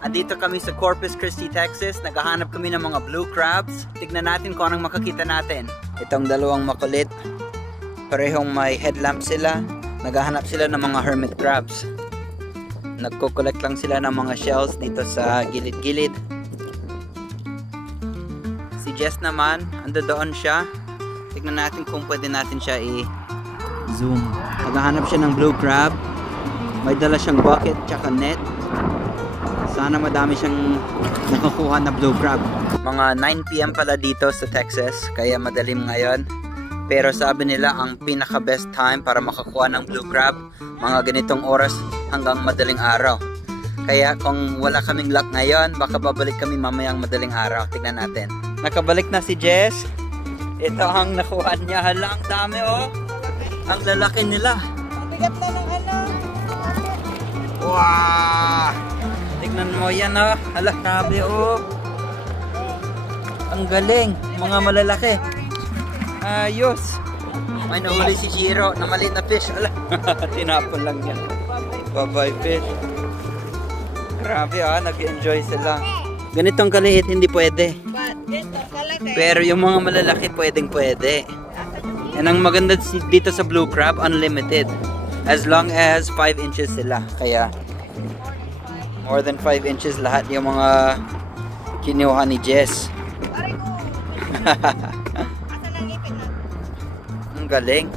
Andito kami sa Corpus Christi, Texas. Naghahanap kami ng mga blue crabs. Tignan natin kung anong makakita natin. Itong dalawang makulit. Parehong may headlamp sila. Naghahanap sila ng mga hermit crabs. Nagko-collect lang sila ng mga shells dito sa gilid-gilid. Si Jess naman, ando doon siya. Tignan natin kung pwede natin siya i-zoom. Naghahanap siya ng blue crab. May dala siyang bucket tsaka net. Sana madami siyang nakukuha na blue crab. Mga 9 PM pala dito sa Texas, kaya madalim ngayon. Pero sabi nila ang pinaka best time para makakuha ng blue crab, mga ganitong oras hanggang madaling araw. Kaya kung wala kaming luck ngayon, baka babalik kami mamayang madaling araw. Tignan natin. Nakabalik na si Jess. Ito ang nakuha niya. Hala, ang dami oh. Ang lalaki nila. Ang bigat na ng ano. Wow! Tignan mo yan oh. Hala, grabe oh. Ang galing. Mga malalaki. Ayos. May nahuli si Shiro na maliit na fish. Hala, tinapon lang yan. Bye-bye fish. Grabe ah, nag-enjoy sila. Ganitong kaliit hindi pwede. Pero yung mga malalaki pwedeng-pwede. Yan ang maganda dito sa blue crab, unlimited. As long as 5 inches sila. Kaya more than 5 inches lahat yung mga kinuha ni Jess. Ang galing.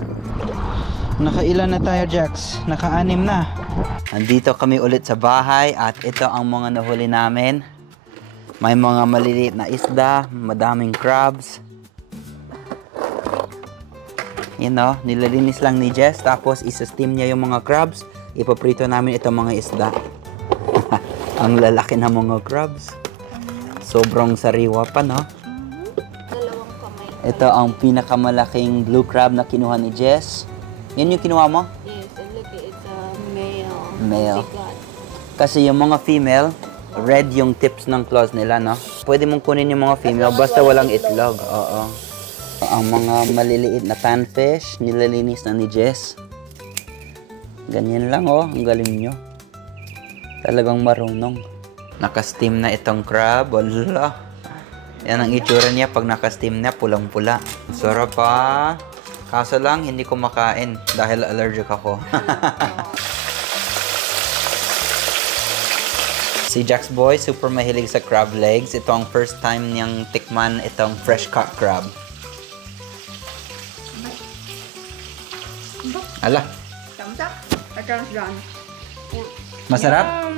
Nakailan na tayo, Jax? Naka-6 na. Andito kami ulit sa bahay at ito ang mga nahuli namin. May mga maliliit na isda, madaming crabs. You know, nilalinis lang ni Jess, tapos isa-steam niya yung mga crabs. Ipaprito namin itong mga isda. Ang lalaki ng mga crabs. Sobrang sariwa pa, no? Dalawang kamay. Ito ang pinakamalaking blue crab na kinuha ni Jess. Yan yung kinuha mo? Yes, and look, it's a male. Male. Kasi yung mga female, red yung tips ng claws nila, no? Pwede mong kunin yung mga female basta walang itlog. Oo. Ang mga maliliit na panfish, nilalinis na ni Jess. Ganyan lang, oh. Ang galing nyo. Talagang marunong. Naka-steam na itong crab. Wala. Yan ang itsura niya pag naka-steam na, pulang-pula. Sarap pa. Kaso lang, hindi ko makain dahil allergic ako. Si Jax Boy, super mahilig sa crab legs. Ito ang first time niyang tikman itong fresh cut crab. Ala. Masarap?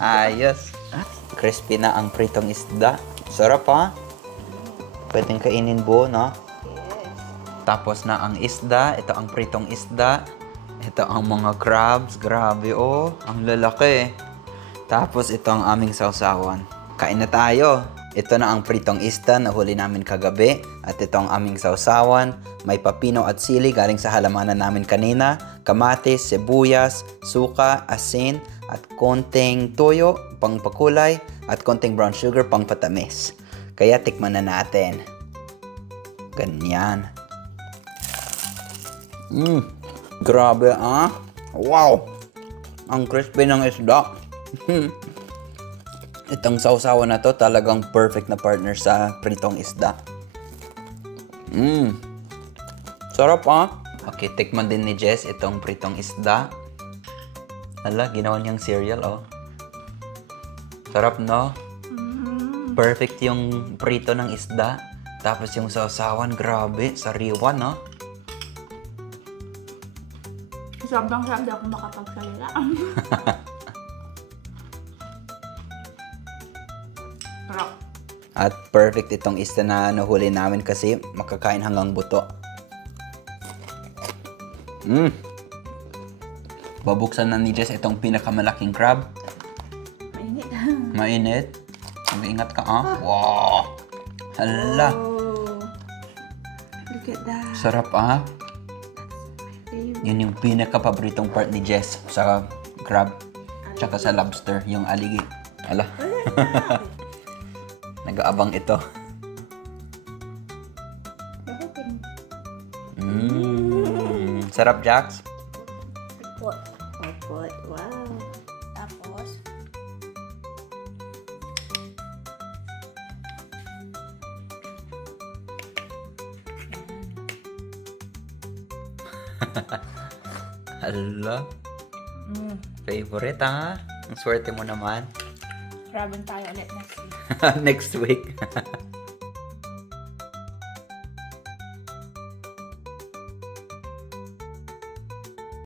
Ayos. Crispy na ang pritong isda. Sarap ha? Pwedeng kainin buo, no? Tapos na ang isda. Ito ang pritong isda. Ito ang mga crabs. Grabe oh. Ang lalaki. Tapos ito ang aming sausawan. Kain na tayo. Ito na ang pritong isda na huli namin kagabi. At ito ang aming sausawan. May papino at sili galing sa halamanan namin kanina. Kamatis, sibuyas, suka, asin, at konting toyo pang pakulay. At konting brown sugar pang patamis. Kaya tikman na natin. Ganyan. Grabe ah. Wow. Ang crispy ng isda. Itong sausawan na to talagang perfect na partner sa pritong isda. Sarap ah. Okay, tikman din ni Jess itong pritong isda. Hala, ginawa niyang cereal oh. Sarap no? Perfect yung prito ng isda. Tapos yung sausawan, grabe, sariwa no? Sobrang sarap, di ako makapagsalita. At perfect itong isda na nahuli namin kasi makakain hanggang buto. Babuksan na ni Jess itong pinakamalaking crab. Mainit. Mainit. Mag-ingat ka ah. Wow. Hala. Oh. Look at that. Sarap ah. Yun yung pinaka-paboritong part ni Jess sa crab. Tsaka sa lobster, yung aligi. Hala. Nag-aabang ito. Sarap, Jax? Pot. Wow. Tapos, Hala. Favorite ha? Ang swerte mo naman. Grabe tayo ulit next week. Next week.